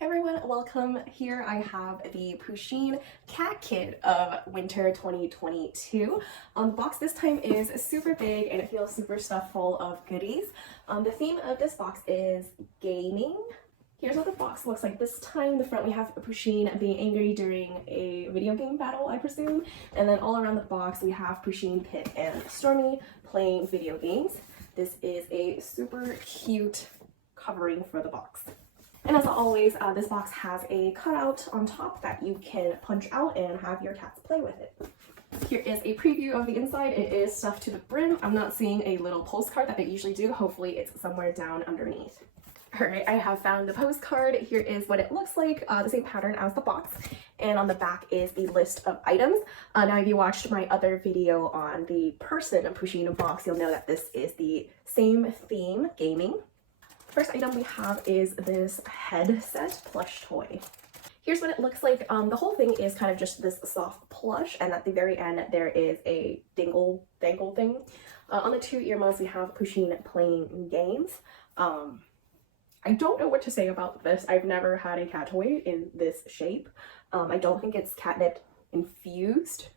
Hey everyone, welcome. Here I have the Pusheen cat kit of winter 2022. The box this time is super big and it feels super stuffed full of goodies. The theme of this box is gaming. Here's what the box looks like this time. The front we have Pusheen being angry during a video game battle, I presume. And then all around the box we have Pusheen, Pip, and Stormy playing video games. This is a super cute covering for the box. And as always, this box has a cutout on top that you can punch out and have your cats play with it. Here is a preview of the inside. It is stuffed to the brim. I'm not seeing a little postcard that they usually do. Hopefully it's somewhere down underneath. Alright, I have found the postcard. Here is what it looks like, the same pattern as the box. And on the back is the list of items. Now if you watched my other video on the person of Pusheen box, you'll know that this is the same theme, gaming. First item we have is this headset plush toy. Here's what it looks like. The whole thing is kind of just this soft plush, and at the very end there is a dangle thing. On the two earmuffs we have Pusheen playing games. I don't know what to say about this. I've never had a cat toy in this shape. I don't think it's catnip infused.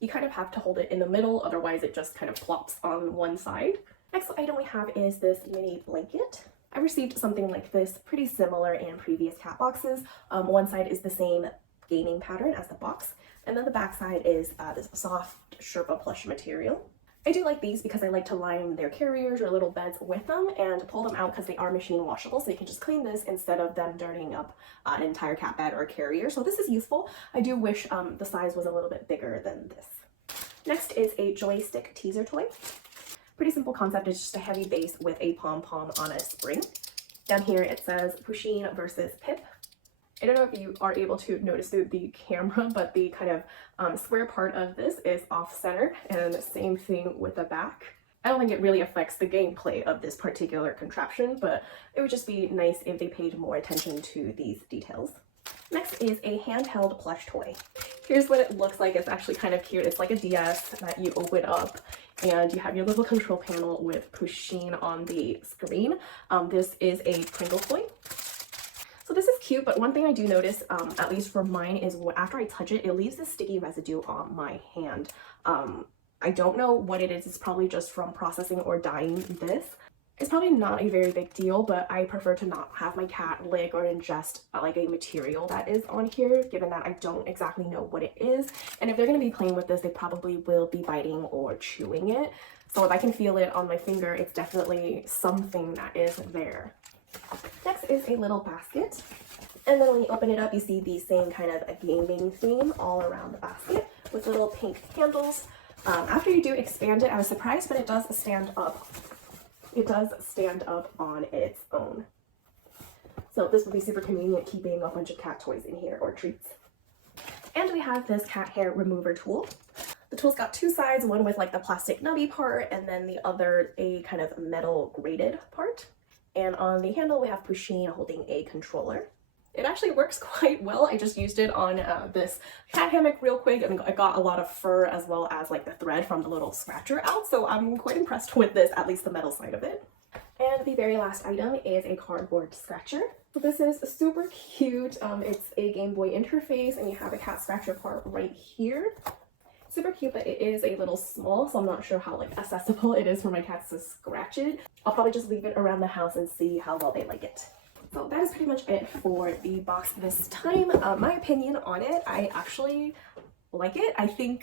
You kind of have to hold it in the middle, otherwise it just kind of plops on one side. Next item we have is this mini blanket. I received something like this, pretty similar in previous cat boxes. One side is the same gaming pattern as the box, and then the back side is this soft Sherpa plush material. I do like these because I like to line their carriers or little beds with them and pull them out because they are machine washable, so you can just clean this instead of them dirtying up an entire cat bed or carrier. So this is useful. I do wish the size was a little bit bigger than this. Next is a joystick teaser toy. Pretty simple concept. It's just a heavy base with a pom-pom on a spring. Down here it says Pusheen versus Pip. I don't know if you are able to notice through the camera, but the kind of square part of this is off-center, and same thing with the back. I don't think it really affects the gameplay of this particular contraption, but it would just be nice if they paid more attention to these details. Next is a handheld plush toy. Here's what it looks like. It's actually kind of cute. It's like a DS that you open up and you have your little control panel with Pusheen on the screen. This is a Pringle toy. So this is cute, but one thing I do notice, at least for mine, is after I touch it, it leaves this sticky residue on my hand. I don't know what it is. It's probably just from processing or dyeing this. It's probably not a very big deal, but I prefer to not have my cat lick or ingest like a material that is on here, given that I don't exactly know what it is. And if they're going to be playing with this, they probably will be biting or chewing it. So if I can feel it on my finger, it's definitely something that is there. Next is a little basket. And then when you open it up, you see the same kind of a gaming theme all around the basket with little pink handles. After you do expand it, I was surprised, but it does stand up. It does stand up on its own. So this would be super convenient keeping a bunch of cat toys in here or treats. And we have this cat hair remover tool. The tool's got two sides, one with like the plastic nubby part and then the other a kind of metal grated part. And on the handle we have Pusheen holding a controller. It actually works quite well. I just used it on this cat hammock real quick, and I got a lot of fur as well as like the thread from the little scratcher out, so I'm quite impressed with this, at least the metal side of it. And the very last item is a cardboard scratcher. So this is super cute. It's a Game Boy interface, and you have a cat scratcher part right here. Super cute, but it is a little small, so I'm not sure how like accessible it is for my cats to scratch it. I'll probably just leave it around the house and see how well they like it. So that is pretty much it for the box this time. My opinion on it, I actually like it. I think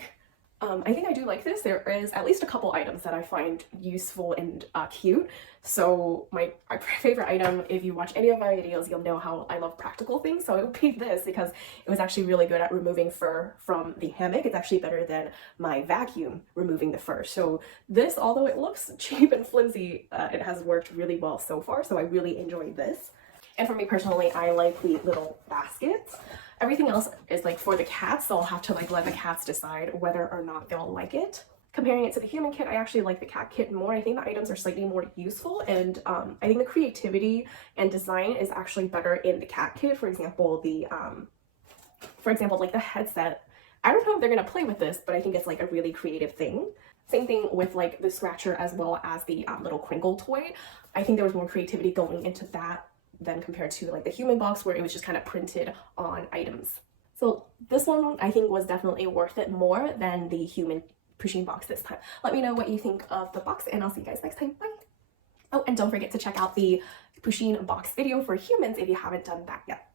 I do like this. There is at least a couple items that I find useful and cute. So my favorite item, if you watch any of my videos, you'll know how I love practical things. So it would be this because it was actually really good at removing fur from the hammock. It's actually better than my vacuum removing the fur. So this, although it looks cheap and flimsy, it has worked really well so far. So I really enjoyed this. And for me personally, I like the little baskets. Everything else is like for the cats, so I'll have to like let the cats decide whether or not they'll like it. Comparing it to the human kit, I actually like the cat kit more. I think the items are slightly more useful, and I think the creativity and design is actually better in the cat kit. For example, like the headset. I don't know if they're gonna play with this, but I think it's like a really creative thing. Same thing with like the scratcher as well as the little crinkle toy. I think there was more creativity going into that than compared to like the human box where it was just kind of printed on items. So this one I think was definitely worth it more than the human Pusheen box this time. Let me know what you think of the box, and I'll see you guys next time. Bye! Oh, and don't forget to check out the Pusheen box video for humans if you haven't done that yet.